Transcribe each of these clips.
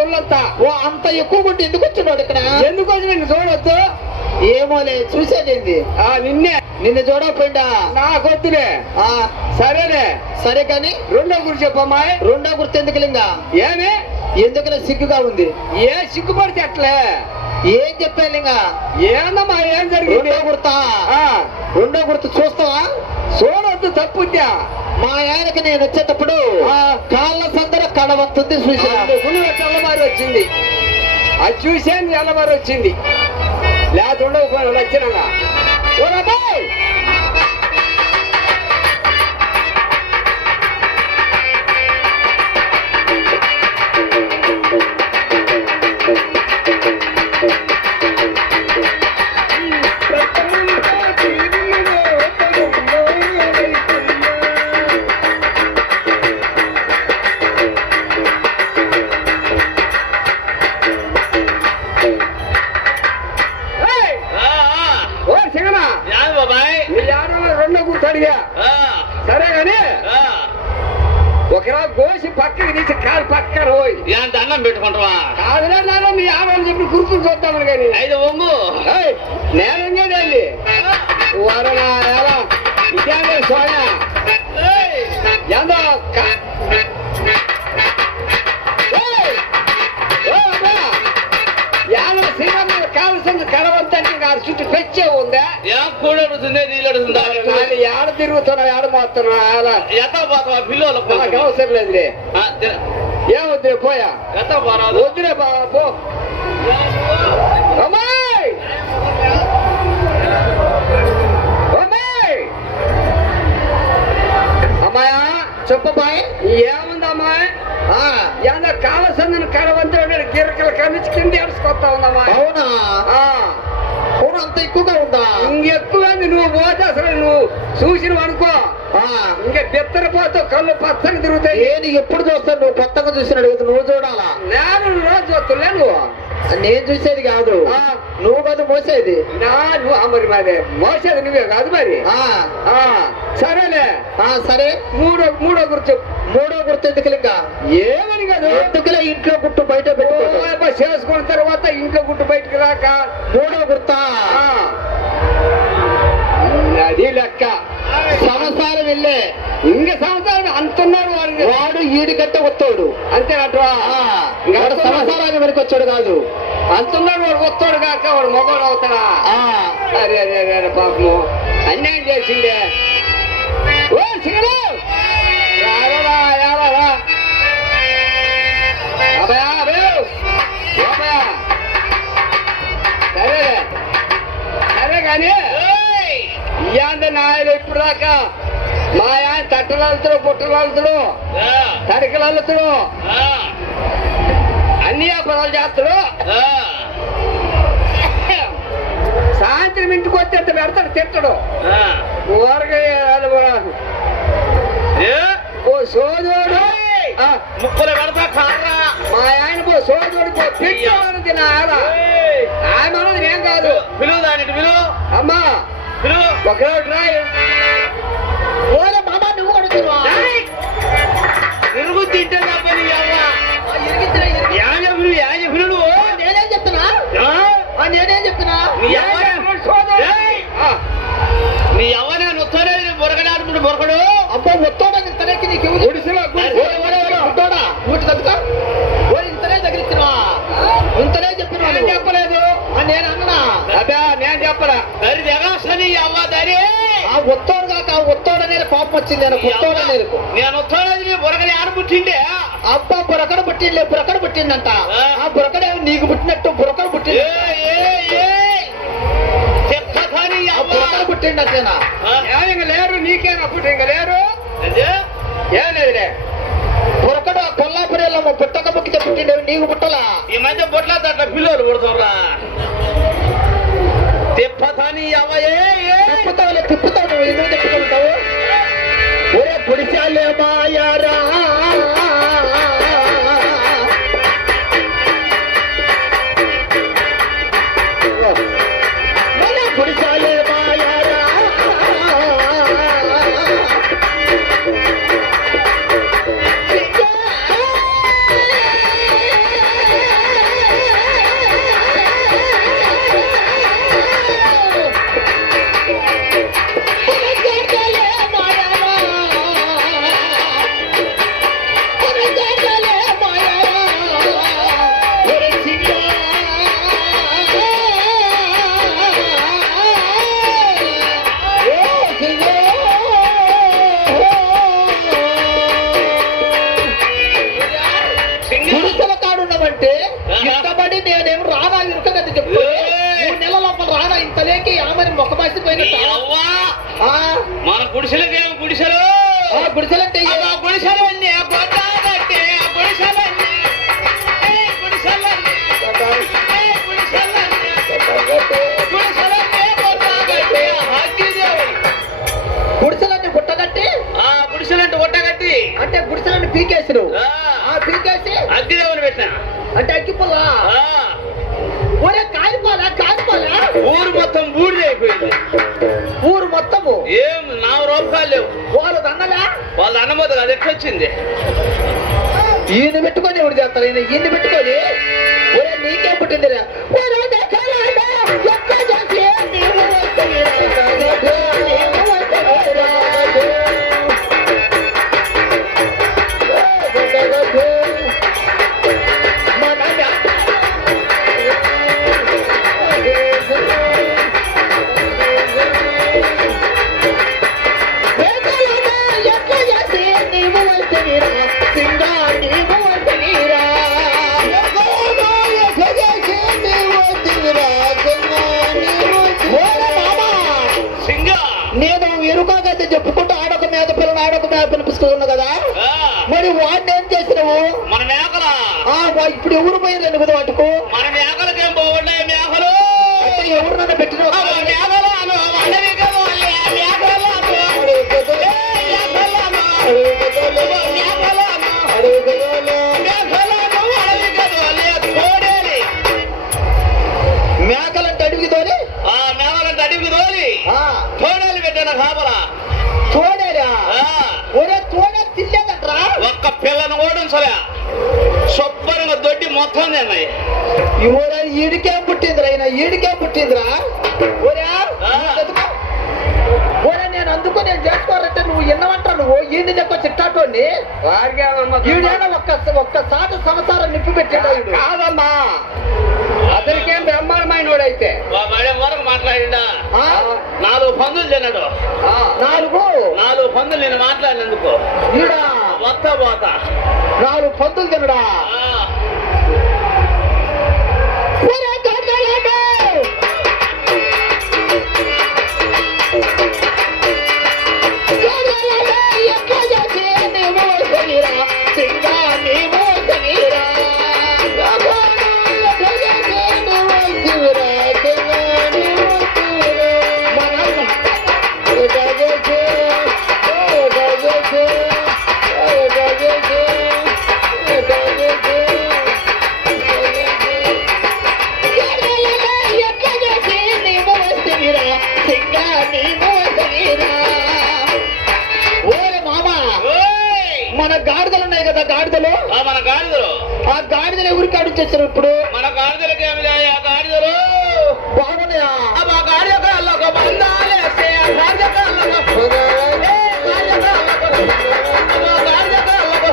ఒళ్ళంతా ఓ అంత ఎక్కువ కొట్టి ఎందుకు వచ్చినాడు ఇక్కడ? ఎందుకు నిన్ను చూడొద్దు? ఏమోలే చూసేదేంది? ఆ నిన్నే. నిన్ను చూడకపోయిందా? నాకొద్దులే. ఆ, సరేలే. సరే కానీ రెండో గురి చెప్పమ్మాయి. రెండో గుర్తు ఎందుకు లింగా? ఏమి? ఎందుకులే సిగ్గుగా ఉంది? ఏ సిగ్గుపడితే అట్లే? ఏం చెప్పా లింగా? ఏందమ్మా ఏం జరిగింది? రెండో గుర్తా? రెండో గుర్తు చూస్తావా? చూడొద్దు తప్పుద్దా మా ఆయనకి నేను వచ్చేటప్పుడు ఆ. కాళ్ళ సందర కడవస్తుంది చూసిన తెల్లవారు వచ్చింది. అది చూసాను తెల్లవారు వచ్చింది. లేకపోతే ఉండకపోయినా తీసి కాలు పక్కన పోయి. ఏంట అన్నం పెట్టుకుంటావా? కాదులే నాన్న మీ ఆడని చెప్పి గుర్తులు చూద్దామని కానీ. ఐదు ఒంగు. వరనా ఎలా ఇదే సోనా చుట్టూ పెచ్చే ఉందా? ఏం కూడ అడుగుతుంది నీళ్ళు అడుగుతుందా ఏడ తిరుగుతున్నా ఏడ మోస్తున్నా అలా. ఎత్త పోతావా పిల్లలు నాకు అవసరం లేదులే. ఏమొద్దులే పోయా. ఎత్త పోరాదు వద్దులే బాబా పో. అమ్మాయి అమ్మాయి? అమ్మాయా చెప్పబాయ్ ఏముంది అమ్మాయి? ఏదో కావలసిన కరవంతుడు గిరకలు కమిచి కింద ఏడుచుకొస్తా ఉందమ్మా అవునా? ఆ, అవును అంత ఎక్కువగా ఉందా? ఇంకెక్కువైంది నువ్వు పోతే అసలు నువ్వు చూసినవనుకో. ఇంకా బిత్తరపోతావు కళ్ళు పచ్చగా తిరుగుతాయి. నేను ఎప్పుడు చూస్తాను నువ్వు కొత్తగా చూసినాడు నువ్వు చూడాలా? నేను రోజు చూస్తులే నువ్వు. నేను చూసేది కాదు. ఆ. నువ్వు కాదు మోసేది. నా నువ్వు ఆ మరి మరి మోసేది నువ్వే కాదు మరి. ఆ, ఆ, సరేలే. ఆ, సరే. మూడో మూడో గుర్తు. మూడో గుర్తు ఎందుకు ఇంకా ఏమని కాదు? ఎందుకులే ఇంట్లో గుట్టు బయట చేసుకున్న తర్వాత ఇంట్లో గుట్టు బయటకు రాక. మూడో గుర్తా? ఆ. అది ఇంక సంవత్సరం అంటున్నారు వారిని వాడు ఈడి కట్టే వస్తాడు వాడు సంవత్సరానికి వెనక వచ్చాడు కాదు. అంటున్నాడు వాడు వస్తాడు కాక వాడు మగవాడు అవుతాడా? ఆ, అరే అరే అరే అరే పాపము. అన్యాయం చేసిండే. ఓ అభయా సరే. సరే కానీ. ఇయ్యాంద నాయలు ఇప్పుడు దాకా మా ఆయన తట్టలు అల్లుతాడు పుట్టలు అల్లుతాడు ఆ, తడికలు అల్లుతాడు ఆ, అన్ని వ్యాపారాలు చేస్తాడు. సాయంత్రం ఇంటికి వచ్చి అంత పెడతాడు? తిట్టడు. ఏ? ఓ సోదోడు ముక్కలు పెడతా కార్రా మా ఆయన పో సోదోడు పో పెట్టాడు నా ఆడ. ఏయ్. ఆయన అన్నది నేను కాదు. పిలువు దానికి పిలువు. అమ్మా. పిలువు. ఒకరోజు రాయి. చెప్పరా దరి దిగాసని అవ్వ దరి ఆ ఒత్తోడు కాక ఆ ఒత్తోడనే కోపం వచ్చింది నేను ఒత్తోడనే నేను వస్తానది నీ బొరకని ఆడబుట్టిండే అబ్బా బురకడు పుట్టింది బురకడు పుట్టిందంట. ఆ. బురకడేమో నీకు పుట్టినట్టు బురకడు పుట్టింది. బురకడు పుట్టిండేనా ఏ, ఇంక లేరు నీకేనా అప్పుడు ఇంక లేరు? ఏం లేదులే. బురకడు కొల్లాపురిలో పుట్టక పుట్టిండేవి నీకు పుట్టలా? ఈ మధ్య బొట్ల అట్లా పిల్లలు కొడుతుర్రా తిప్పతాని తిప్పుతావులే తిప్పుతావు నువ్వు ఎందుకు తిప్పుకుంటావు ఒరే పొడిచాలే మాయారా. పీకేసిరు. ఆ, ఆ పీకేసి. అగ్గిదేవుని పెట్టినా. అంటే అగ్గిపుల్ల. ఆ, ఒరే కాలిపోలా కాలిపోలా ఊరు మొత్తం బూడిద అయిపోయింది. ఊరు మొత్తము. ఏం నా రూపాయలు లేవు. వాళ్ళు దండలా వాళ్ళ అన్నమోదు అది ఎట్లొచ్చింది? ఈయన పెట్టుకొని ఎవరు చేస్తారు ఈయన ఈయన పెట్టుకొని ఒరే నీకే పుట్టిందిరా? మేత పిలిపిస్తున్నా కదా? మరి వాడిని ఏం చేసినావు? మన మేకల? ఇప్పుడు ఎవరు పోయారు ఎందుకు వాటికు? మన మేకలకేం పోగొట్టాయి మేకలు? అంటే ఎవరు నన్ను పెట్టిన మేకలు. మేకలంటే అడిగి ఆ మేకలంటే అడిగి తోలి. తోడేలు పెట్టాను కాపలా తోడేరా ఆ, ఒరే తోడే తిల్లేదంట్రా ఒక్క పిల్లను ఓడించలే శుభ్రంగా దొడ్డి మొత్తం తిన్నాయి. ఈ ఈడికేం పుట్టిందిరా ఈయన ఈడికేం పుట్టిందిరా. నేను అందుకు నేను చేసుకోరంటే నువ్వు ఎన్నవంటావు నువ్వు? ఈయన చెప్ప ఏమమ్మా ఈడేనా ఒక్క ఒక్కసారి సంవత్సరం నిప్పు పెట్టాడు. కాదమ్మా. అతనికేం బ్రహ్మాండమైన వాడైతే. వాడే వరకు మాట్లాడిండా? ఆ? నాలుగు పందులు తిన్నాడు. ఆ, నాలుగు? నాలుగు పందులు నేను మాట్లాడినందుకు. ఈడా? వస్తా పోతా. నాలుగు పందులు తినడా? గాడిద కాళ్ళకు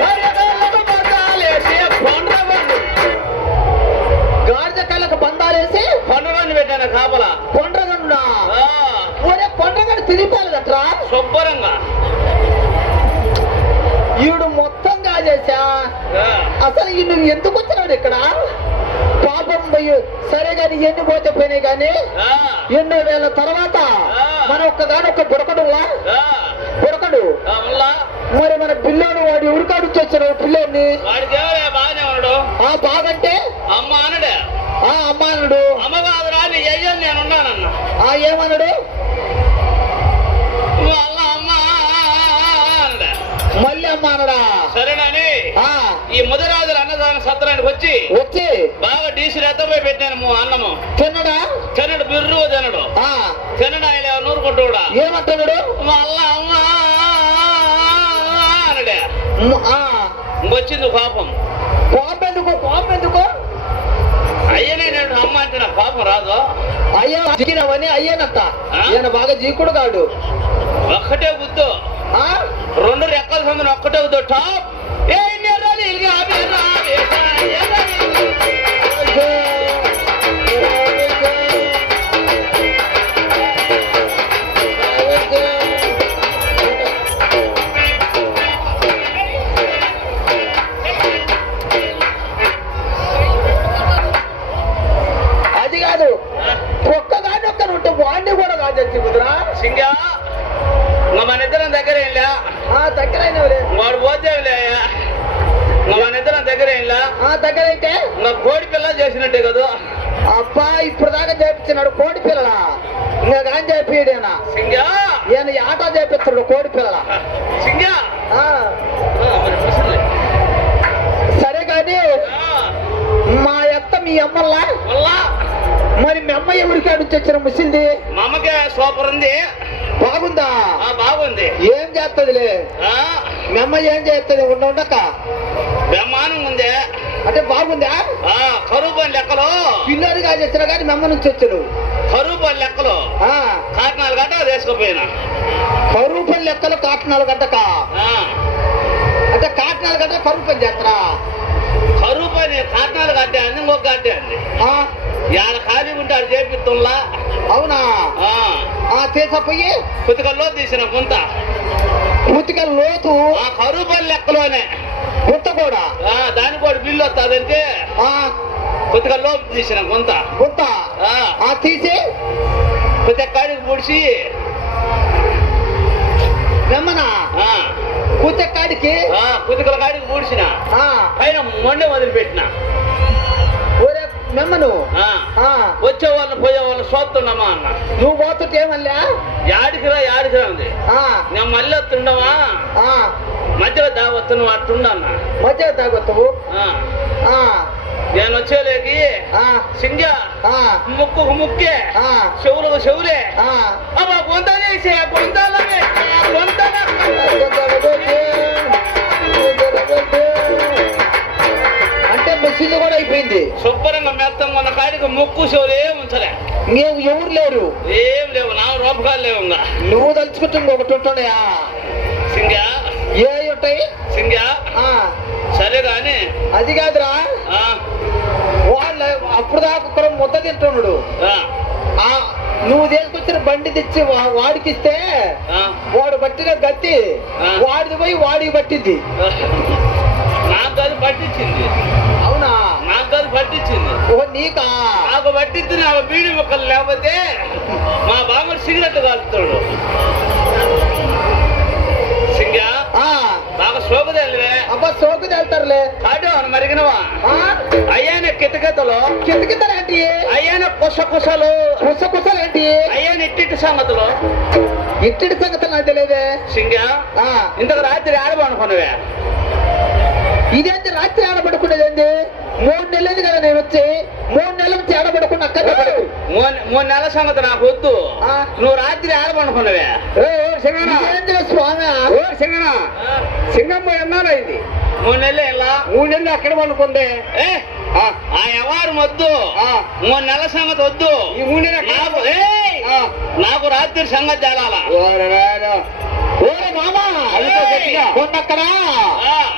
గాడిద కాళ్ళకు బంధాలేసి, పండ్రబండు గాడిద కళ్ళకు బంధాలేసి పండ్రబండు పెట్టాను కాపలా. కొండ్రగండా ఆ, ఓరే కొండ్రగండ తిరిగిపోలేదట్రా? శుభ్రంగా. ఈడు మొత్తం కాజేసా ఆ, అసలు ఈ నువ్వు ఎందుకు వచ్చినాడు ఇక్కడ పాపం పోయి సరే గాని ఎన్ని పోతే పోయినాయి కానీ ఎన్నో వేల తర్వాత మన ఒక్కదానొక్క బుడకడులా ఆ, బుడకడు మళ్ళా మరి మన పిల్లోడు వాడు ఎవరే బాగానే ఉన్నాడు ఆ బాగంటే అమ్మ అనడే ఆ అమ్మానుడు అమ్మ కాదురా నీ అయ్యని నేను ఉన్నానన్న ఆ ఏమన్నాడు వాళ్ళ అమ్మ అనడే మళ్ళీ అమ్మానడా సరేనని ఆ ఈ ముదరాజుల అన్నదాన సత్రానికి వచ్చి వచ్చి బాగా డీసీ ఎత్తపోయి పెట్టాను అన్నము. తిన్నడా? తినడు బిర్రు తినడు ఆ. తినడు ఆయన నూరుకుంటూ కూడా. ఏమంటున్నాడు? వాళ్ళ అమ్మ అనడే. మ్, ఆ. వచ్చింది పాపం కోపెందుకు అయ్యనే నేను అమ్మ అంటే నాకు పాపం రాదు. అయ్యా జిగినవని అయ్యానట్ట ఆ? ఈయన బాగా జీకుడు కాడు ఒక్కటే గుద్దు. ఆ? రెండు రెక్కల సందున ఒక్కటే గుద్దు. టాప్. దగ్గర వాడు పోతేలే మన ఇద్దరం దగ్గర దగ్గర అయితే ఇంకా కోడి పిల్ల చేసినట్టే కదా? అబ్బా ఇప్పుడు దాకా చేపించినాడు కోడి పిల్లల? ఇంకా కానీ చేపిడేనా సింగా! ఈయన ఆట చేపిస్తున్నాడు కోడి పిల్లల? సింగా! సరే కానీ మా అత్త మీ అమ్మల్లా? మరి మీ అమ్మ ఎవరికి అడిచి వచ్చిన ముసింది? మా అమ్మకే సూపర్ ఉంది. బాగుందా? బాగుంది. ఏం చేస్తుందిలే? ఆ, మీ అమ్మ ఏం చేస్తుంది? ఉండ ఉండక. బ్రహ్మాండంగా ఉంది. అంటే బాగుందా? ఆ, కరువు పని లెక్కలు. పిల్లోడిగా చేసిన కానీ మీ అమ్మ నుంచి వచ్చాను. కరువు పని లెక్కలు. ఆ, కాకినాలు గట్ట వేసుకుపోయినా. కరువు పని లెక్కలు కాకినాలు గడ్డక? ఆ, అంటే కాకినాలు గడ్డ కరువు పని చేస్తారా? కరువు పని కాకినాలు కట్టే అంది ఇంకొక అంది ఆ, యాడ ఖాళీ ఉంటే అది చేపిస్తుల్లా అవునా? ఆ, ఆ తీసపోయి కుతికల్లో తీసిన గుంత. పూతిక లోతు? ఆ పని లెక్కలోనే. గుట్ట కూడా? ఆ, దానికి కూడా బిల్లు వస్తుందంటే? ఆ. కుతికల్లో తీసిన గుంత. ఆ. తీసి? కుతిక కాడికి పొడిచి వెమ్మన ఆ, పూత కాడికి ఆ, కుతికల కాడికి పొడిచిన ఆ. పైన మొండె వదిలిపెట్టిన. ఆ, ఆ. వచ్చే వాళ్ళని పోయే వాళ్ళని చూస్తున్నామా అన్న. నువ్వు పోతుంటే ఏమల్లా యాడికిరా యాడికిరా ఉంది నేను మళ్ళీ వస్తుండవా? ఆ. మధ్యలో దావత్తును అట్టుండన్న మధ్య తాగొత్తవు ఆ, ఆ. నేను వచ్చేలేకి ఆ. సింగ ముక్కే ఆ. చెవులకు చెవులే. ఆ. అబ్బా గొంతనేసే గొంతలనే గొంతన మెషిన్ కూడా అయిపోయింది. శుభ్రంగా మెత్తం ఉన్న కాడికి ముక్కు చెవులు ఉంచలే. మేము ఎవరు లేరు. ఏం లేవు నా రూపకాలు లేవు నువ్వు తలుచుకుంటే ఇంకొకటి ఉంటున్నాయా సింగ. ఏ ఉంటాయి? సింగ. ఆ. సరే గాని అది కాదురా. ఆ, వాళ్ళ అప్పుడు దాకా ముద్ద తింటున్నాడు ఆ, ఆ నువ్వు తీసుకొచ్చిన బండి తెచ్చి వా- వాడికిస్తే ఆ. వాడు పట్టిన గట్టి ఆ. వాడిది పోయి వాడికి పట్టింది నాకు అది పట్టించింది. పట్టించింది ఓ నీకా? నాకు పట్టింది నాకు బీడి మొక్కలు లేకపోతే మా బామ్మడు సిగరెట్ కాలుతాడు సింగ ఆ. అబ్బా సోకు మరిగినవా? ఆ? అయ్యాన కితకితలు. అయ్యాన అయ్యాన ఇట్టిటి సంగతులు. ఇట్టడి సంగతి నాకు తెలియదే. సింగ ఆ. ఇంతకు రాత్రి ఆడబనుకున్నవే ఇదేంటి రాత్రి ఆడబడుకునేది మూడు నెలలు కదా నేను వచ్చి మూడు నెలల ఆడబడుకున్న అక్కడ మూడు నెలల సంగతి నాకు వద్దు. నువ్వు రాత్రి ఆడబనుకున్నవే ఇదేంటి స్వామి? ఓ సింగన సింగమ్మ ఎన్నారైంది మూడు నెలలు ఇలా మూడు నెలలు అక్కడ పండుకుంది. ఏ? ఆ. ఎవరు వద్దు. మూడు నెలల సంగతి వద్దు. నాకు ఏయ్! ఆ. నాకు రాత్రి సంగతి తేలాలా? కొన్నక్కడ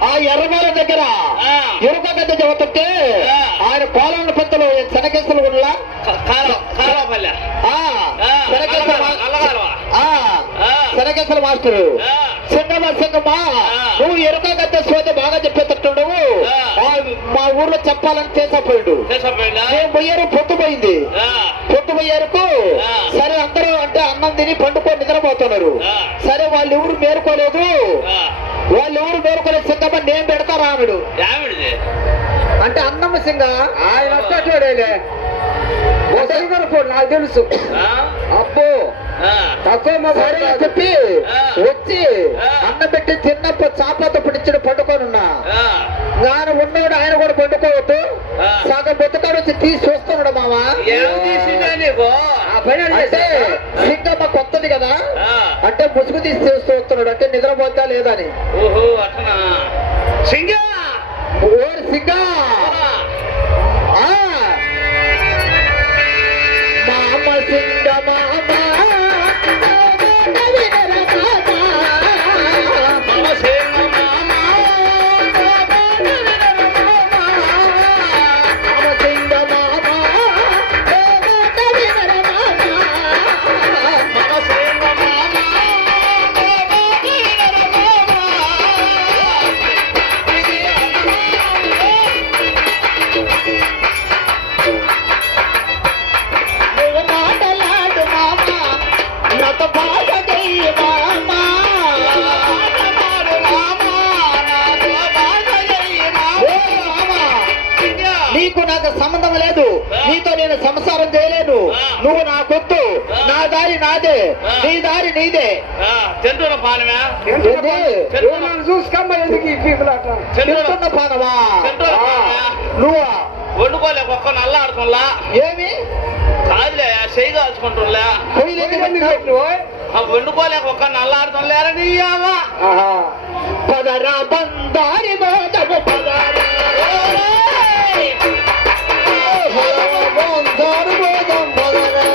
ఆ. ఎర్రబాల దగ్గర. ఎరుక గద్ద చదువుతుంటే. ఆయన పోలంలో. పెద్దలు శనకేశ్వరులు కూడా శనకేశ్వర శనకేశ్వర మాస్టరు. సింగమ్మ సింగమ్మ. నువ్వు ఎరుక గద్ద సోద బాగా. ఆ, మా ఊర్లో చెప్పాలని చేసపోయాడు? మేము పోయారు పొద్దు పోయింది. పొద్దు పోయారుకు. సరే అందరూ అంటే అన్నం తిని పండుకొని నిద్రపోతున్నారు. సరే వాళ్ళు ఎవరు మేరుకోలేదు. వాళ్ళు ఎవరు మేరుకోలేదు సింగమ్మ నేను పెడతా రాముడు? అంటే అన్నమ్మ సింగ ఆయన వస్తాడే నాకు తెలుసు? అబ్బో. తక్కువ మా భార్య చెప్పి. వచ్చి. అన్నం పెట్టి చిన్నప్పుడు చాపతో పిడిచిన పండుకోనున్నా ఆ. ఆయన ఉన్నోడు ఆయన కూడా పండుకోవద్దు. సగం బతుకాడు వచ్చి తీసి చూస్తున్నాడు అంటే సింగమ్మ కొత్తది కదా. అంటే ముసుగు తీసి చేస్తూ వస్తున్నాడు. అంటే నిద్రపోతా లేదని సింగ! ఓరి సింగా! సంబంధం లేదు నీతో నేను సంసారం చేయలేను నువ్వు నా కొద్దు నా దారి నాదే. నీ దారి నీదే. తింటున్న పానమే? చూసుకోమ్మ పానవా నువ్వు? వండుకోలేక ఒక్క నల్ల ఆడుతుంలా ఏమి? కాదులే చెయ్యి? ఆ వండుకోలేక ఒక్క నల్ల ఆడుతుంలేరా నీ అవ్వ ఆహా. పదరా బందారి మోదము పద বন্ধর বদম বদলে